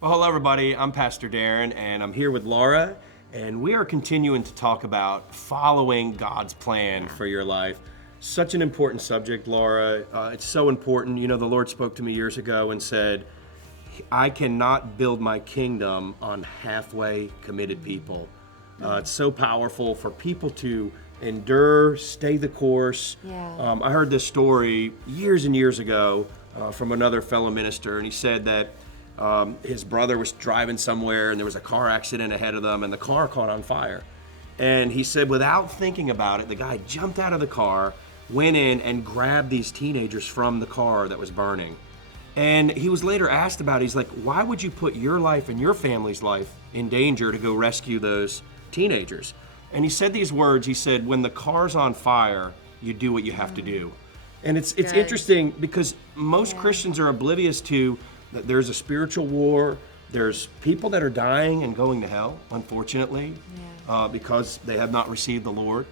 Well, hello, everybody. I'm Pastor Darren, and I'm here with Laura, and we are continuing to talk about following God's plan for your life. Such an important subject, Laura. It's so important. You know, the Lord spoke to me years ago and said, I cannot build my kingdom on halfway committed people. It's so powerful for people to endure, stay the course. I heard this story years and years ago from another fellow minister, and he said that his brother was driving somewhere and there was a car accident ahead of them and the car caught on fire. And he said, without thinking about it, the guy jumped out of the car, went in and grabbed these teenagers from the car that was burning. And he was later asked about it. He's like, why would you put your life and your family's life in danger to go rescue those teenagers? And he said these words. He said, when the car's on fire, you do what you have to do. And it's interesting because most Christians are oblivious to that there's a spiritual war. There's people that are dying and going to hell, unfortunately, because they have not received the Lord.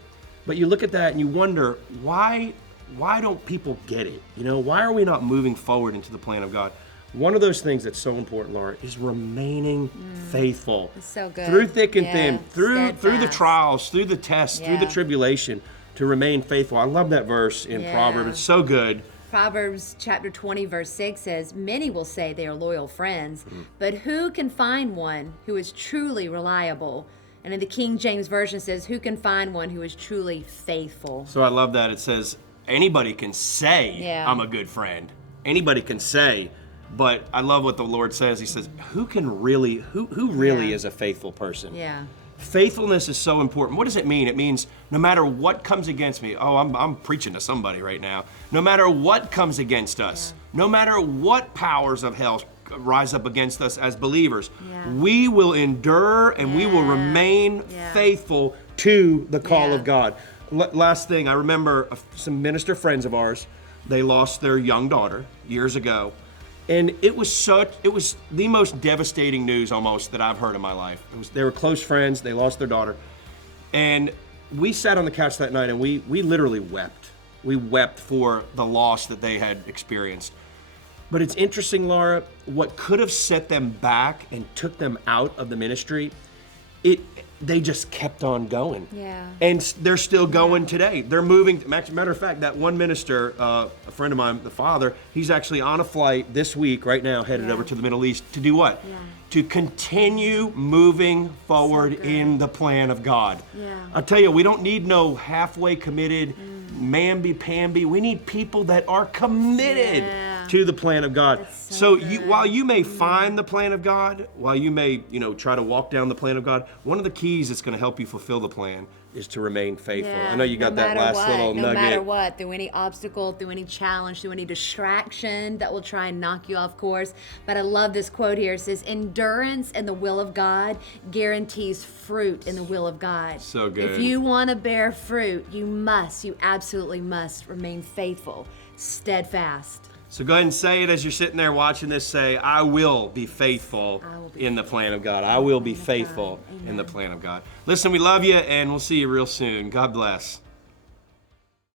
But you look at that and you wonder, why don't people get it? You know, why are we not moving forward into the plan of God? One of those things that's so important, Laura, is remaining faithful. It's so good. Through thick and thin, through the Steadfast. trials, through the tests, through the tribulation, to remain faithful. I love that verse in Proverbs. It's so good. Proverbs chapter 20 verse 6 says, many will say they are loyal friends, but who can find one who is truly reliable? And in the King James Version says, who can find one who is truly faithful? So I love that. It says, anybody can say, I'm a good friend. Anybody can say, but I love what the Lord says. He says, who really is a faithful person? Faithfulness is so important. What does it mean? It means no matter what comes against me. Oh, I'm preaching to somebody right now. No matter what comes against us, no matter what powers of hell rise up against us as believers, we will endure and we will remain faithful to the call of God. Last thing, I remember some minister friends of ours, they lost their young daughter years ago. And it was the most devastating news almost that I've heard in my life. They were close friends, they lost their daughter. And we sat on the couch that night and we literally wept. We wept for the loss that they had experienced. But it's interesting, Laura, what could have set them back and took them out of the ministry, they just kept on going. And they're still going today. They're moving. Matter of fact, that one minister, a friend of mine, the father, he's actually on a flight this week, right now, headed over to the Middle East to do what? To continue moving forward in the plan of God. I'll tell you, we don't need no halfway committed, mamby-pamby. We need people that are committed to the plan of God. So while you may find the plan of God, while you may, try to walk down the plan of God, one of the keys that's going to help you fulfill the plan is to remain faithful. I know you got that last little nugget. No matter what, through any obstacle, through any challenge, through any distraction that will try and knock you off course. But I love this quote here. It says, endurance in the will of God guarantees fruit in the will of God. So good. If you want to bear fruit, you absolutely must remain faithful, steadfast. So go ahead and say it as you're sitting there watching this. Say, I will be faithful in the plan of God. I will be faithful in the plan of God. Listen, we love you, and we'll see you real soon. God bless.